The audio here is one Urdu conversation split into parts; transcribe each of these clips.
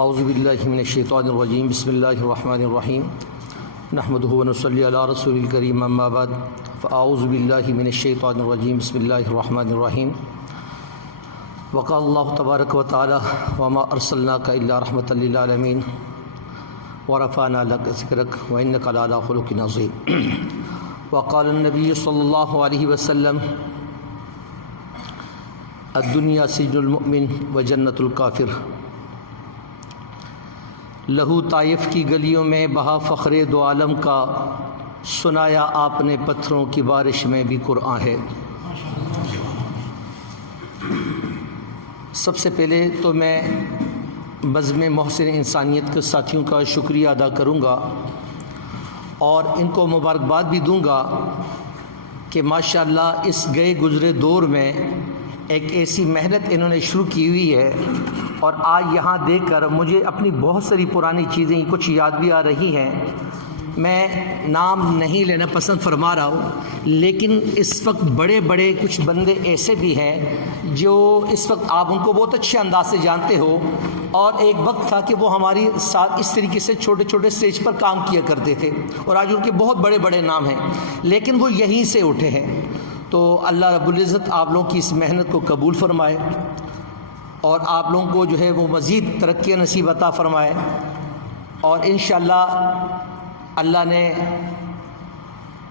اعوذ باللہ من الشیطان الرجیم بسم اللہ الرحمن الرحیم نحمدہ ونصلی علی رسول الکریم اما بعد فاعوذ باللہ من الشیطان الرجیم بسم اللہ الرحمن الرحیم وقال اللہ تبارک و تعالی وما ارسلناک الا رحمۃ للعالمین ورفعنا لک ذکرک وانک لعلی خلق عظیم وقال النبی صلی اللہ علیہ وسلم الدنیا سجن المؤمن وجنت الکافر۔ لہو طائف کی گلیوں میں بہا فخر دو عالم کا، سنایا آپ نے پتھروں کی بارش میں بھی قرآن ہے۔ سب سے پہلے تو میں بزم محسن انسانیت کے ساتھیوں کا شکریہ ادا کروں گا اور ان کو مبارکباد بھی دوں گا کہ ماشاءاللہ اس گئے گزرے دور میں ایک ایسی محنت انہوں نے شروع کی ہوئی ہے، اور آج یہاں دیکھ کر مجھے اپنی بہت ساری پرانی چیزیں کچھ یاد بھی آ رہی ہیں۔ میں نام نہیں لینا پسند فرما رہا ہوں، لیکن اس وقت بڑے بڑے کچھ بندے ایسے بھی ہیں جو اس وقت آپ ان کو بہت اچھے انداز سے جانتے ہو، اور ایک وقت تھا کہ وہ ہماری ساتھ اس طریقے سے چھوٹے چھوٹے اسٹیج پر کام کیا کرتے تھے، اور آج ان کے بہت بڑے بڑے نام ہیں، لیکن وہ یہیں سے اٹھے ہیں۔ تو اللہ رب العزت آپ لوگوں کی اس محنت کو قبول فرمائے، اور آپ لوگوں کو جو ہے وہ مزید ترقی نصیب عطا فرمائے، اور انشاءاللہ اللہ نے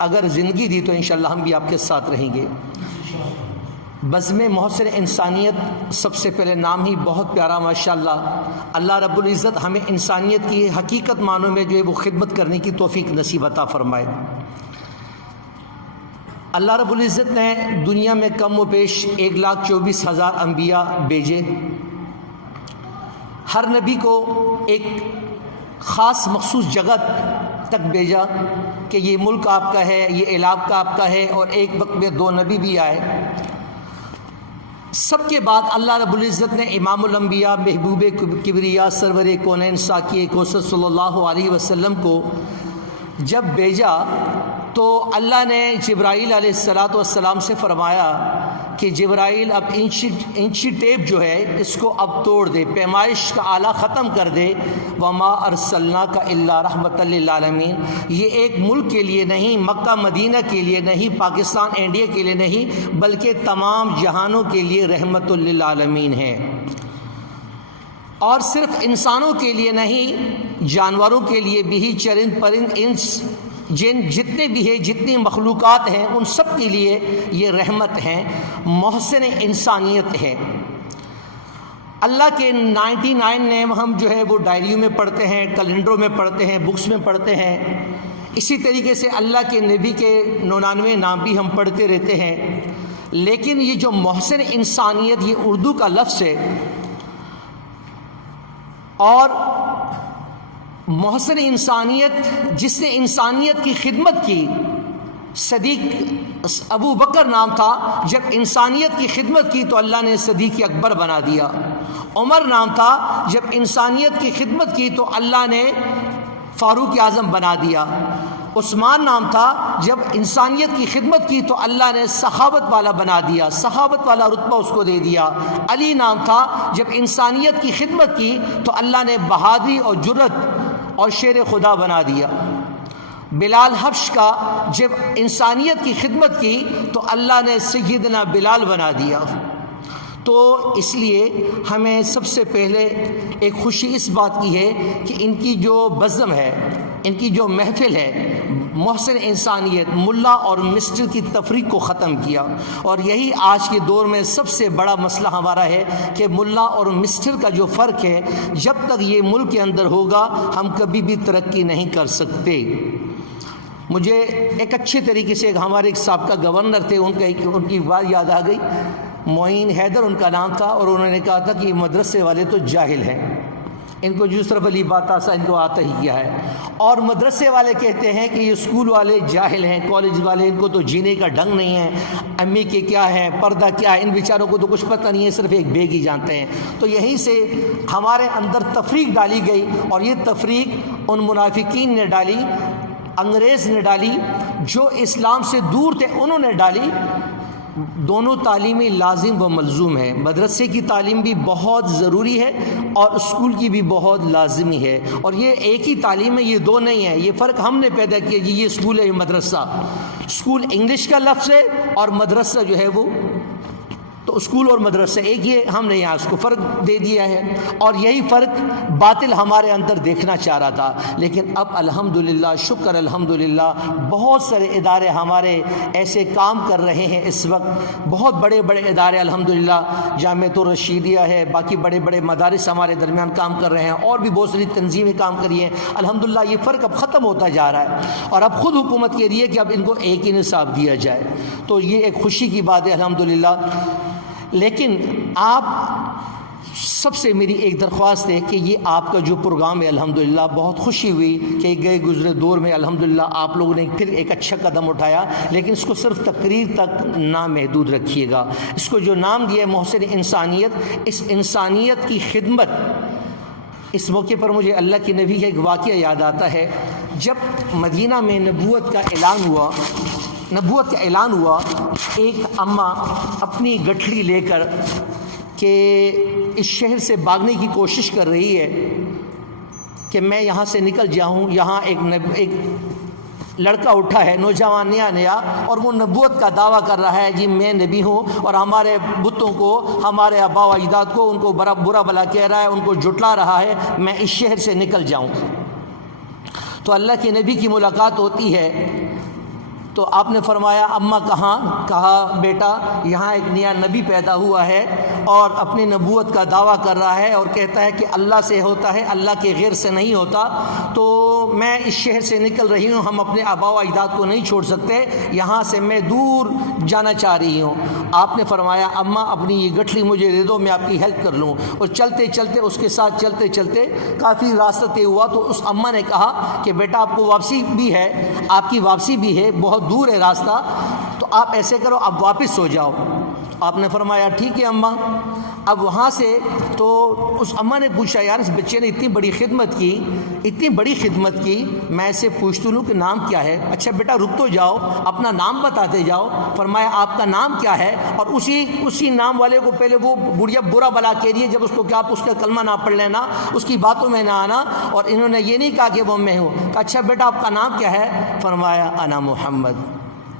اگر زندگی دی تو انشاءاللہ ہم بھی آپ کے ساتھ رہیں گے۔ بزم محسن انسانیت سب سے پہلے نام ہی بہت پیارا ماشاءاللہ۔ اللہ رب العزت ہمیں انسانیت کی حقیقت معنوں میں جو ہے وہ خدمت کرنے کی توفیق نصیب عطا فرمائے۔ اللہ رب العزت نے دنیا میں کم و بیش 1,24,000 انبیاء بھیجے۔ ہر نبی کو ایک خاص مخصوص جگہ تک بھیجا کہ یہ ملک آپ کا ہے، یہ علاقہ آپ کا ہے، اور ایک وقت میں 2 نبی بھی آئے۔ سب کے بعد اللہ رب العزت نے امام الانبیاء، محبوب کبریا، سرور کونین، ساقی کوثر صلی اللہ علیہ وسلم کو جب بھیجا تو اللہ نے جبرائیل علیہ السلام سے فرمایا کہ جبرائیل اب انچی ٹیپ جو ہے اس کو اب توڑ دے، پیمائش کا آلہ ختم کر دے۔ وما ارسلناک الا رحمۃ للعالمین، یہ ایک ملک کے لیے نہیں، مکہ مدینہ کے لیے نہیں، پاکستان انڈیا کے لیے نہیں، بلکہ تمام جہانوں کے لیے رحمت للعالمین ہے۔ اور صرف انسانوں کے لیے نہیں، جانوروں کے لیے بھی، چرند پرند انس جن جتنے بھی ہیں، جتنی مخلوقات ہیں، ان سب کے لیے یہ رحمت ہے، محسن انسانیت ہے۔ اللہ کے 99 نیم ہم جو ہے وہ ڈائریوں میں پڑھتے ہیں، کیلنڈروں میں پڑھتے ہیں، بکس میں پڑھتے ہیں۔ اسی طریقے سے اللہ کے نبی کے 99 نام بھی ہم پڑھتے رہتے ہیں، لیکن یہ جو محسن انسانیت یہ اردو کا لفظ ہے، اور محسن انسانیت جس نے انسانیت کی خدمت کی، صدیق ابو بکر نام تھا، جب انسانیت کی خدمت کی تو اللہ نے صدیق اکبر بنا دیا۔ عمر نام تھا، جب انسانیت کی خدمت کی تو اللہ نے فاروق اعظم بنا دیا۔ عثمان نام تھا، جب انسانیت کی خدمت کی تو اللہ نے سخاوت والا بنا دیا، سخاوت والا رتبہ اس کو دے دیا۔ علی نام تھا، جب انسانیت کی خدمت کی تو اللہ نے بہادری اور جرت اور شیر خدا بنا دیا۔ بلال حبش کا جب انسانیت کی خدمت کی تو اللہ نے سیدنا بلال بنا دیا۔ تو اس لیے ہمیں سب سے پہلے ایک خوشی اس بات کی ہے کہ ان کی جو بزم ہے، ان کی جو محفل ہے، محسن انسانیت، ملا اور مسٹر کی تفریق کو ختم کیا۔ اور یہی آج کے دور میں سب سے بڑا مسئلہ ہمارا ہے کہ ملا اور مسٹر کا جو فرق ہے، جب تک یہ ملک کے اندر ہوگا ہم کبھی بھی ترقی نہیں کر سکتے۔ مجھے ایک اچھے طریقے سے ہمارے ایک سابقہ گورنر تھے، ان کی بات یاد آ گئی، معین حیدر ان کا نام تھا، اور انہوں نے کہا تھا کہ یہ مدرسے والے تو جاہل ہیں، ان کو یوسف علی باتاسا ان کو آتا ہی کیا ہے، اور مدرسے والے کہتے ہیں کہ یہ اسکول والے جاہل ہیں، کالج والے ان کو تو جینے کا ڈھنگ نہیں ہے، امی کے کیا ہے، پردہ کیا ہے، ان بیچاروں کو تو کچھ پتہ نہیں ہے، صرف ایک بیگ ہی جانتے ہیں۔ تو یہیں سے ہمارے اندر تفریق ڈالی گئی، اور یہ تفریق ان منافقین نے ڈالی، انگریز نے ڈالی، جو اسلام سے دور تھے انہوں نے ڈالی۔ دونوں تعلیمیں لازم و ملزوم ہیں. مدرسے کی تعلیم بھی بہت ضروری ہے اور اسکول کی بھی بہت لازمی ہے, اور یہ ایک ہی تعلیم ہے, یہ دو نہیں ہے. یہ فرق ہم نے پیدا کیا کہ یہ اسکول ہے, یہ مدرسہ. اسکول انگلش کا لفظ ہے اور مدرسہ جو ہے وہ تو اسکول اور مدرسہ ایک ہی ہے. ہم نے یہاں اس کو فرق دے دیا ہے, اور یہی فرق باطل ہمارے اندر دیکھنا چاہ رہا تھا. لیکن اب الحمدللہ, شکر الحمدللہ, بہت سارے ادارے ہمارے ایسے کام کر رہے ہیں اس وقت. بہت بڑے بڑے ادارے الحمدللہ, جامعۃ الرشیدیہ ہے, باقی بڑے بڑے مدارس ہمارے درمیان کام کر رہے ہیں, اور بھی بہت ساری تنظیمیں کام کری ہیں. الحمدللہ یہ فرق اب ختم ہوتا جا رہا ہے, اور اب خود حکومت کہہ رہی ہے کہ اب ان کو ایک ہی نصاب دیا جائے. تو یہ ایک خوشی کی بات ہے الحمدللہ. لیکن آپ سب سے میری ایک درخواست ہے کہ یہ آپ کا جو پروگرام ہے الحمدللہ, بہت خوشی ہوئی کہ گئے گزرے دور میں الحمدللہ آپ لوگوں نے پھر ایک اچھا قدم اٹھایا. لیکن اس کو صرف تقریر تک نہ محدود رکھیے گا. اس کو جو نام دیا ہے محسن انسانیت, اس انسانیت کی خدمت. اس موقع پر مجھے اللہ کے نبی کا ایک واقعہ یاد آتا ہے. جب مدینہ میں نبوت کا اعلان ہوا, ایک اماں اپنی گٹھڑی لے کر کہ اس شہر سے بھاگنے کی کوشش کر رہی ہے کہ میں یہاں سے نکل جاؤں. یہاں ایک لڑکا اٹھا ہے, نوجوان نیا, اور وہ نبوت کا دعویٰ کر رہا ہے, جی میں نبی ہوں, اور ہمارے بتوں کو, ہمارے آبا و اجداد کو, ان کو برا بلا کہہ رہا ہے, ان کو جھٹلا رہا ہے, میں اس شہر سے نکل جاؤں. تو اللہ کے نبی کی ملاقات ہوتی ہے. تو آپ نے فرمایا اماں کہاں؟ کہا بیٹا یہاں ایک نیا نبی پیدا ہوا ہے اور اپنی نبوت کا دعویٰ کر رہا ہے اور کہتا ہے کہ اللہ سے ہوتا ہے, اللہ کے غیر سے نہیں ہوتا. تو میں اس شہر سے نکل رہی ہوں, ہم اپنے آبا و اجداد کو نہیں چھوڑ سکتے, یہاں سے میں دور جانا چاہ رہی ہوں. آپ نے فرمایا اماں اپنی یہ گٹھلی مجھے دے دو, میں آپ کی ہیلپ کر لوں. اور چلتے چلتے اس کے ساتھ چلتے کافی راستہ طے ہوا. تو اس اماں نے کہا کہ بیٹا آپ کو واپسی بھی ہے, آپ کی واپسی بھی ہے, بہت دور ہے راستہ, تو آپ ایسے کرو اب واپس ہو جاؤ. آپ نے فرمایا ٹھیک ہے اماں. اب وہاں سے تو اس اماں نے پوچھا یار اس بچے نے اتنی بڑی خدمت کی, میں اسے پوچھتی ہوں کہ نام کیا ہے؟ اچھا بیٹا رک تو جاؤ, اپنا نام بتاتے جاؤ. فرمایا آپ کا نام کیا ہے؟ اور اسی نام والے کو پہلے وہ بڑھیا برا بلا کہہ رہی ہے, جب اس کو کہ آپ اس کا کلمہ نہ پڑھ لینا, اس کی باتوں میں نہ آنا. اور انہوں نے یہ نہیں کہا کہ وہ میں ہوں. کہا اچھا بیٹا آپ کا نام کیا ہے؟ فرمایا انا محمد,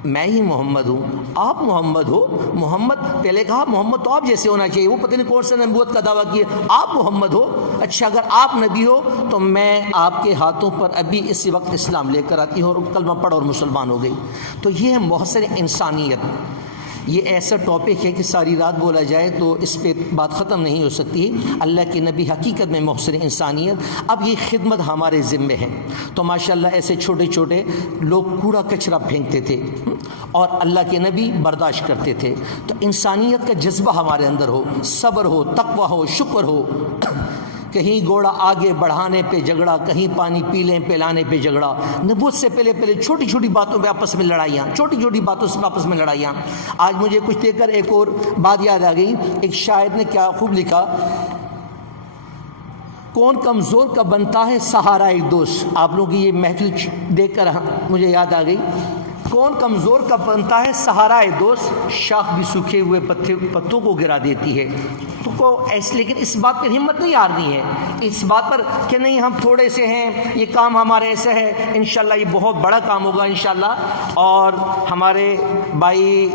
میں ہی محمد ہوں. آپ محمد ہو؟ محمد پہلے کہا محمد تو آپ جیسے ہونا چاہیے, وہ پتہ نہیں کون سے نبوت کا دعویٰ کیا, آپ محمد ہو. اچھا اگر آپ نبی ہو تو میں آپ کے ہاتھوں پر ابھی اسی وقت اسلام لے کر آتی ہوں, اور کلمہ پڑھ اور مسلمان ہو گئی. تو یہ ہے محسن انسانیت. یہ ایسا ٹاپک ہے کہ ساری رات بولا جائے تو اس پہ بات ختم نہیں ہو سکتی. اللہ کے نبی حقیقت میں محسن انسانیت. اب یہ خدمت ہمارے ذمے ہے. تو ماشاءاللہ ایسے چھوٹے چھوٹے لوگ کوڑا کچرا پھینکتے تھے اور اللہ کے نبی برداشت کرتے تھے. تو انسانیت کا جذبہ ہمارے اندر ہو, صبر ہو, تقوی ہو, شکر ہو. کہیں گھوڑا آگے بڑھانے پہ جھگڑا, کہیں پانی پی لیں پلانے پہ جھگڑا. نبوت سے پہلے چھوٹی چھوٹی باتوں پہ آپس میں لڑائیاں, آج مجھے کچھ دیکھ کر ایک اور بات یاد آ گئی. ایک شاعر نے کیا خوب لکھا, کون کمزور کا بنتا ہے سہارا ایک دوست. آپ لوگوں کی یہ محفل دیکھ کر مجھے یاد آ گئی. کون کمزور کا بنتا ہے سہارا ایک دوست, شاخ بھی سوکھے ہوئے پتوں کو گرا دیتی ہے. تو ایسے, لیکن اس بات پر ہمت نہیں ہارنی ہے, اس بات پر کہ نہیں ہم تھوڑے سے ہیں, یہ کام ہمارے ایسے ہے, انشاءاللہ یہ بہت بڑا کام ہوگا انشاءاللہ. اور ہمارے بھائی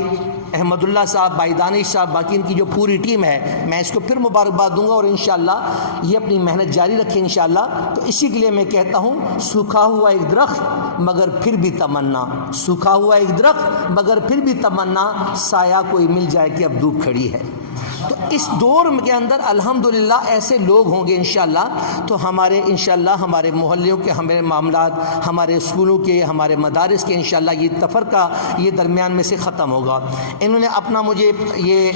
احمد اللہ صاحب, بھائی دانش صاحب, باقی ان کی جو پوری ٹیم ہے, میں اس کو پھر مبارکباد دوں گا, اور انشاءاللہ یہ اپنی محنت جاری رکھیں انشاءاللہ. تو اسی کے لیے میں کہتا ہوں سوکھا ہوا ایک درخت مگر پھر بھی تمنا, سوکھا ہوا ایک درخت مگر پھر بھی تمنا, سایہ کوئی مل جائے کہ اب دھوپ کھڑی ہے. تو اس دور کے اندر الحمدللہ ایسے لوگ ہوں گے انشاءاللہ. تو ہمارے انشاءاللہ ہمارے محلوں کے, ہمارے معاملات, ہمارے اسکولوں کے, ہمارے مدارس کے انشاءاللہ یہ تفرقہ یہ درمیان میں سے ختم ہوگا. انہوں نے اپنا مجھے یہ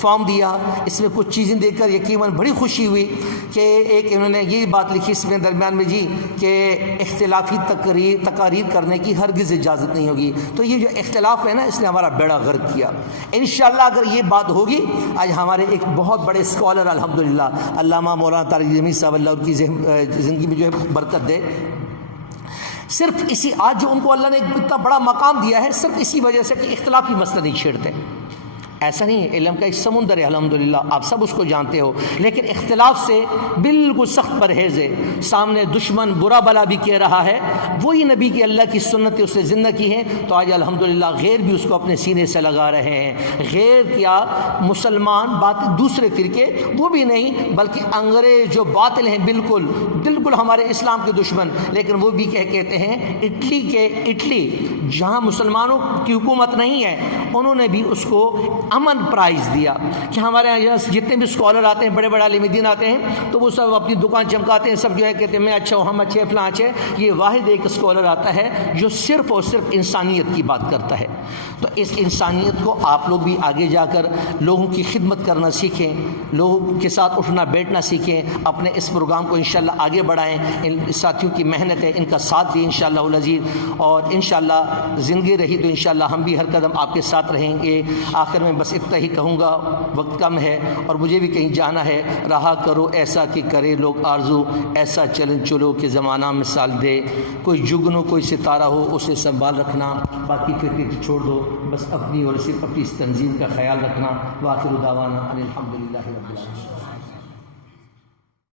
فارم دیا, اس میں کچھ چیزیں دیکھ کر یقیناً بڑی خوشی ہوئی کہ ایک انہوں نے یہ بات لکھی اس میں درمیان میں جی کہ اختلافی تقاریر کرنے کی ہرگز اجازت نہیں ہوگی. تو یہ جو اختلاف ہے نا, اس نے ہمارا بیڑا غرق کیا. انشاءاللہ اگر یہ بات ہوگی, آج ہمارے ایک بہت بڑے اسکالر الحمدللہ علامہ مولانا طارق جمیل صاحب, اللہ ان کی زندگی میں جو ہے برکت دے, صرف اسی آج جو ان کو اللہ نے اتنا بڑا مقام دیا ہے, صرف اسی وجہ سے کہ اختلافی مسئلہ نہیں چھیڑتے. ایسا نہیں ہے، علم کا ایک سمندر ہے الحمدللہ، آپ سب اس کو جانتے ہو، لیکن اختلاف سے بالکل سخت پرہیز ہے۔ سامنے دشمن برا بلا بھی کہہ رہا ہے، وہی نبی کی اللہ کی سنت اس نے زندہ کی ہیں، تو آج الحمدللہ غیر بھی اس کو اپنے سینے سے لگا رہے ہیں۔ غیر کیا، مسلمان بات دوسرے فرقے وہ بھی نہیں، بلکہ انگریز جو باطل ہیں بالکل بالکل ہمارے اسلام کے دشمن، لیکن وہ بھی کہتے ہیں اٹلی جہاں مسلمانوں کی حکومت نہیں ہے، انہوں نے بھی اس کو امن پرائز دیا کہ ہمارے یہاں جتنے بھی اسکالر آتے ہیں، بڑے بڑے عالم دین آتے ہیں، تو وہ سب اپنی دکان چمکاتے ہیں، سب جو ہے کہتے ہیں میں اچھا ہوں، ہم اچھے، فلاں اچھے۔ یہ واحد ایک اسکالر آتا ہے جو صرف اور صرف انسانیت کی بات کرتا ہے۔ تو اس انسانیت کو آپ لوگ بھی آگے جا کر لوگوں کی خدمت کرنا سیکھیں، لوگوں کے ساتھ اٹھنا بیٹھنا سیکھیں، اپنے اس پروگرام کو انشاءاللہ آگے بڑھائیں۔ ان ساتھیوں کی محنت ہے، ان کا ساتھ دیں انشاءاللہ العزیز، اور انشاءاللہ زندگی رہی تو انشاءاللہ ہم بھی ہر قدم آپ کے ساتھ رہیں گے۔ آخر میں بس اتنا ہی کہوں گا، وقت کم ہے اور مجھے بھی کہیں جانا ہے۔ رہا کرو ایسا کہ کرے لوگ آرزو، ایسا چلن چلو کہ زمانہ مثال دے، کوئی جگنو کوئی ستارہ ہو اسے سنبھال رکھنا، باقی فرقے چھوڑ دو، بس اپنی اور صرف اپنی اس تنظیم کا خیال رکھنا۔ وآخر دعوانا ان الحمدللہ رب العالمین۔